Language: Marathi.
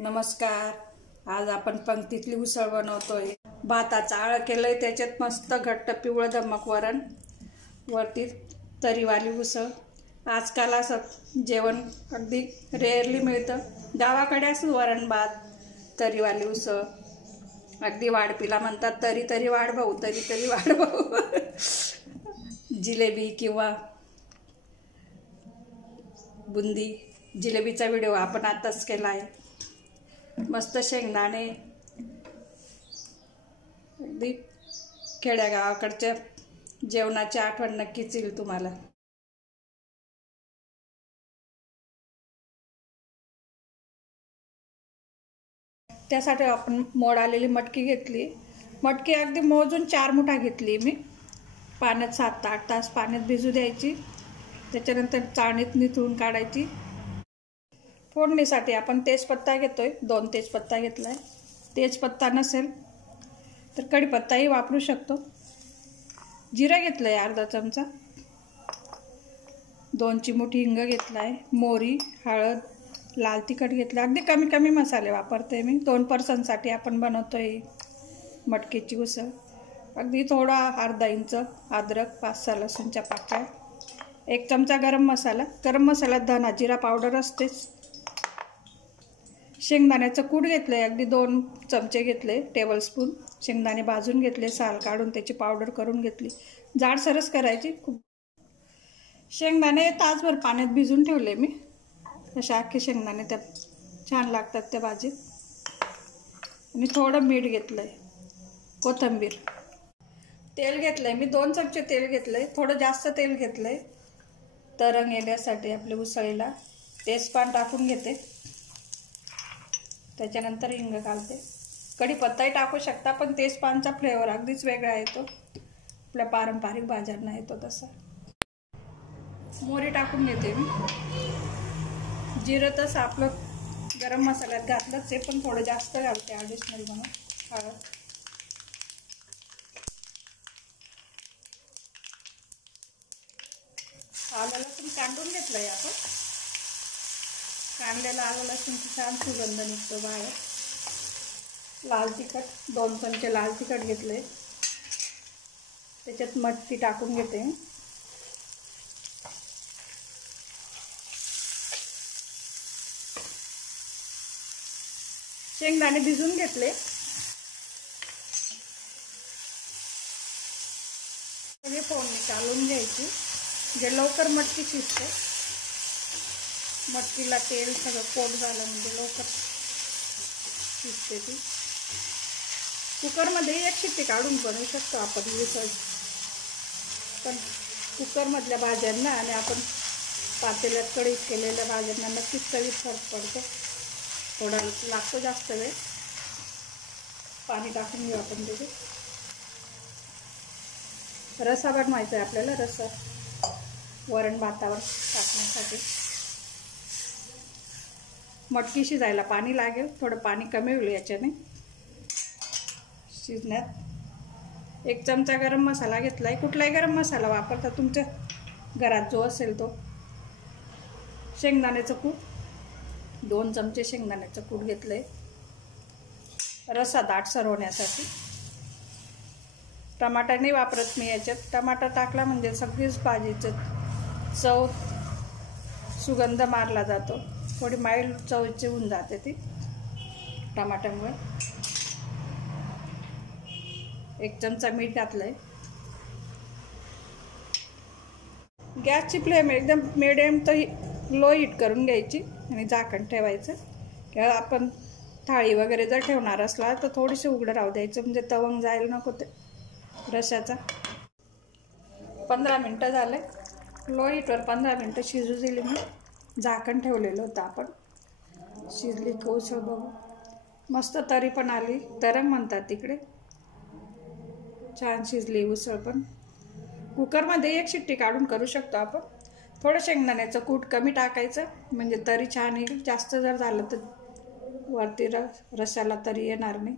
नमस्कार. आज आपण पंक्तीतली उसळ बनवतोय. भाताचं आळ केलंय, त्याच्यात मस्त घट्ट पिवळं धमक वरण, वरती तरीवाली उसळ. आजकाल असं जेवण अगदी रेअरली मिळतं. गावाकडे असं वरण भात, तरीवाली उसळ, अगदी वाढपीला म्हणतात तरी तरी वाढ भाऊ, तरी तरी वाढ भाऊ. जिलेबी किंवा बुंदी. जिलेबीचा व्हिडिओ आपण आताच केला आहे. मस्त शेंगदाणे, अगदी खेड्या गावाकडच्या जेवणाची आठवण नक्कीच येईल तुम्हाला. त्यासाठी आपण मोड आलेली मटकी घेतली. मटकी अगदी मोजून 4 मुठा घेतली मी. पाण्यात 7 ते 8 तास पाण्यात भिजू द्यायची. त्याच्यानंतर चाळणीत निथळून काढायची. फोडणीसाठी आपण तेजपत्ता घेतोय. 2 तेजपत्ता घेतलाय. तेजपत्ता नसेल तर कढीपत्ताही वापरू शकतो. जिरा घेतलाय अर्धा चमचा. 2 चिमूट हिंग घेतलाय. मोहरी, हळद, लाल तिखट घेतलं. अगदी कमी मसाले वापरते मी. 2 पर्सनसाठी आपण बनवतोय मटकीची उसळ. अगदी थोडा अर्धा इंच अद्रक, 5-6 लसूणच्या पाकळ्या, 1 चमचा गरम मसाला. गरम मसाल्यात धना जिरा पावडर असतेच. शेंगदाण्याचं कूट घेतलंय. अगदी 2 चमचे घेतले, टेबलस्पून. शेंगदाणे भाजून घेतले, साल काढून त्याची पावडर करून घेतली. जाडसरच करायची. खूप शेंगदाणे तासभर पाण्यात भिजून ठेवले मी. अशा अख्खे शेंगदाणे त्यात छान लागतात त्या भाजीत. आणि थोडं मीठ घेतलंय, कोथिंबीर. तेल घेतलंय मी. 2 चमचे तेल घेतलंय. थोडं जास्त तेल घेतलंय तरंग येण्यासाठी आपल्या उसळीला. तेजपान टाकून घेते. त्याच्यानंतर हिंग घालते. कढीपत्ताही टाकू शकता, पण तेजपानचा फ्लेवर अगदीच वेगळा येतो. आपल्या पारंपरिक भाज्यांना येतो तसा. मोहरी टाकून घेते मी. जिरं तसं आपलं गरम मसाल्यात घातलंच आहे, पण थोडं जास्त घालते ॲडिशनल म्हणून. हळद, आलं लसूण कांडून घेतलंय आपण. कांद्याला आलं लसूणची छान सुगंध निघतो बाहेर. लाल तिखट, 2 चमचे लाल तिखट घेतले. त्याच्यात मटकी टाकून घेते. शेंगदाणे भिजून घेतले. सगळी फोडणी चालून घ्यायची. जे लवकर मटकी शिजते. मटकीला तेल सगळं कोट झालं म्हणजे लवकर शिजते ती. कुकरमध्ये 1 शिट्टी काढून बनवू शकतो आपण उसळ. पण कुकरमधल्या भाज्यांना आणि आपण पातेल्यात कढईत केलेल्या भाज्यांना नक्कीच चवीत फरक पडतो. थोडा लागतो जास्त वेळ. पाणी टाकून घेऊ आपण त्याचे. रस्सा बनवायचा आहे आपल्याला. रस्सा वरण भातावर टाकण्यासाठी. मटकी शिजायला पाणी लागेल. थोडं पाणी कमी होईल याच्याने शिजण्यात. 1 चमचा गरम मसाला घेतलाय. कुठलाही गरम मसाला वापरता तुमच्या घरात जो असेल तो. शेंगदाण्याचं कूट, 2 चमचे शेंगदाण्याचं कूट घेतलंय रस्सा दाटसर होण्यासाठी. टमाटा नाही वापरत मी याच्यात. टमाटा टाकला म्हणजे सगळीच भाजीचं चव, सुगंध मारला जातो. थोडी माइल्ड चवची होऊन जाते ती टमाट्यामुळे. 1 चमचा मीठ घातलंय. गॅसची फ्लेम एकदम मिडियम तर लो हीट करून घ्यायची आणि झाकण ठेवायचं. किंवा आपण थाळी वगैरे जर ठेवणार असला तर थोडीशी उघडं राहू द्यायचं, म्हणजे तवंग जायला नको ते रश्याचा. 15 मिनटं झाले. लो हीटवर 15 मिनटं शिजू दिली मी. झाकण ठेवलेलं होतं आपण. शिजली का उसळ बघू. मस्त तरी पण आली. तरंग म्हणतात तिकडे. छान शिजली उसळ पण. कुकरमध्ये 1 शिट्टी काढून करू शकतो आपण. थोडं शेंगदाण्याचं कूट कमी टाकायचं म्हणजे तरी छान येईल. जास्त जर झालं तर वरती रश्याला तरी येणार नाही.